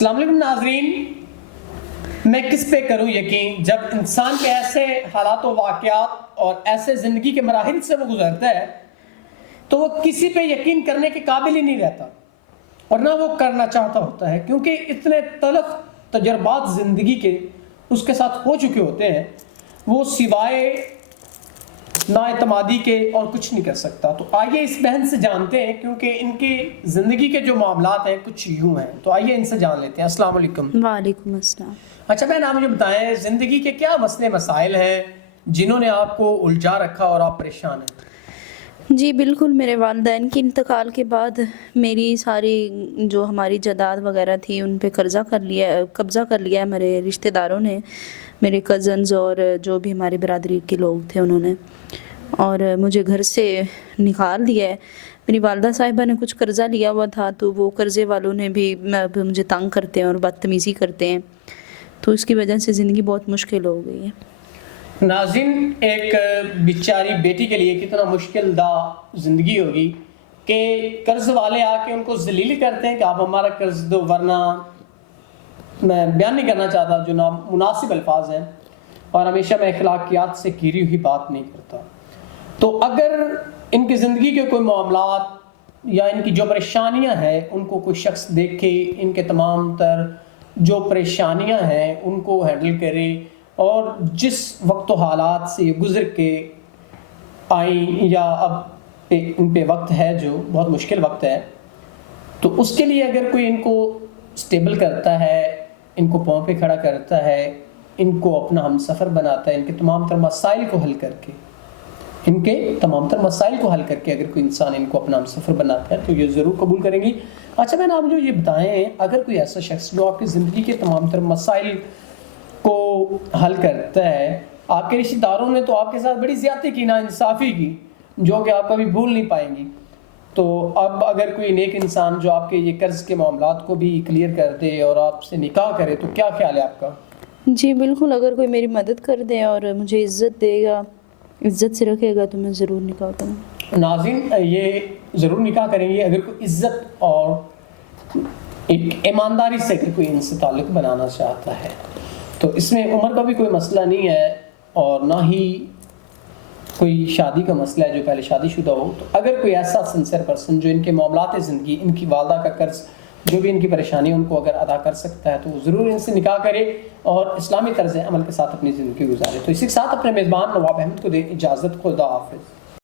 السلام علیکم ناظرین، میں کس پہ کروں یقین جب انسان کے ایسے حالات و واقعات اور ایسے زندگی کے مراحل سے وہ گزرتا ہے تو وہ کسی پہ یقین کرنے کے قابل ہی نہیں رہتا اور نہ وہ کرنا چاہتا ہوتا ہے، کیونکہ اتنے تلخ تجربات زندگی کے اس کے ساتھ ہو چکے ہوتے ہیں، وہ سوائے نا اعتمادی کے اور کچھ نہیں کر سکتا۔ تو آئیے اس بہن سے جانتے ہیں، کیونکہ ان کی زندگی کے جو معاملات ہیں کچھ یوں ہیں، تو آئیے ان سے جان لیتے ہیں۔ السلام علیکم۔ وعلیکم السلام۔ اچھا بہن، آپ مجھے بتائیں زندگی کے کیا مسئلے مسائل ہیں جنہوں نے آپ کو الجھا رکھا اور آپ پریشان ہیں؟ جی بالکل، میرے والدین کے انتقال کے بعد میری ساری جو ہماری جائیداد وغیرہ تھی ان پہ قبضہ کر لیا ہے ہمارے رشتہ داروں نے، میرے کزنز اور جو بھی ہماری برادری کے لوگ تھے انہوں نے، اور مجھے گھر سے نکال دیا ہے۔ میری والدہ صاحبہ نے کچھ قرضہ لیا ہوا تھا تو وہ قرضے والوں نے بھی مجھے تنگ کرتے ہیں اور بدتمیزی کرتے ہیں، تو اس کی وجہ سے زندگی بہت مشکل ہو گئی ہے۔ ناظرین، ایک بیچاری بیٹی کے لیے کتنا مشکل دہ زندگی ہوگی کہ قرض والے آ کے ان کو ذلیل کرتے ہیں کہ آپ ہمارا قرض دو، ورنہ میں بیان نہیں کرنا چاہتا جو نامناسب الفاظ ہیں، اور ہمیشہ میں اخلاقیات سے گھری ہوئی بات نہیں کرتا۔ تو اگر ان کی زندگی کے کوئی معاملات یا ان کی جو پریشانیاں ہیں ان کو کوئی شخص دیکھے، ان کے تمام تر جو پریشانیاں ہیں ان کو ہینڈل کرے، اور جس وقت و حالات سے یہ گزر کے آئیں یا اب ان پہ وقت ہے جو بہت مشکل وقت ہے، تو اس کے لیے اگر کوئی ان کو سٹیبل کرتا ہے، ان کو پاؤں پہ کھڑا کرتا ہے، ان کو اپنا ہم سفر بناتا ہے، ان کے تمام تر مسائل کو حل کر کے اگر کوئی انسان ان کو اپنا ہم سفر بناتا ہے تو یہ ضرور قبول کریں گی۔ اچھا بہن، آپ مجھے یہ بتائیں، اگر کوئی ایسا شخص جو آپ کی زندگی کے تمام تر مسائل کو حل کرتا ہے، آپ کے رشتہ داروں نے تو آپ کے ساتھ بڑی زیادتی کی، ناانصافی کی، جو کہ آپ کبھی بھول نہیں پائیں گی، تو اب اگر کوئی نیک انسان جو آپ کے یہ قرض کے معاملات کو بھی کلیئر کر دے اور آپ سے نکاح کرے تو کیا خیال ہے آپ کا؟ جی بالکل، اگر کوئی میری مدد کر دے اور مجھے عزت دے گا، عزت سے رکھے گا تو میں ضرور نکاح کروں۔ ناظرین، یہ ضرور نکاح کریں گے اگر کوئی عزت اور ایک ایمانداری سے اگر کوئی ان سے تعلق بنانا چاہتا ہے، تو اس میں عمر کا بھی کوئی مسئلہ نہیں ہے اور نہ ہی کوئی شادی کا مسئلہ ہے جو پہلے شادی شدہ ہو۔ تو اگر کوئی ایسا سنسر پرسن جو ان کے معاملات زندگی، ان کی والدہ کا قرض، جو بھی ان کی پریشانی ان کو اگر ادا کر سکتا ہے تو ضرور ان سے نکاح کرے اور اسلامی طرز عمل کے ساتھ اپنی زندگی گزارے۔ تو اسی کے ساتھ اپنے میزبان نواب احمد کو دے اجازت، خدا حافظ۔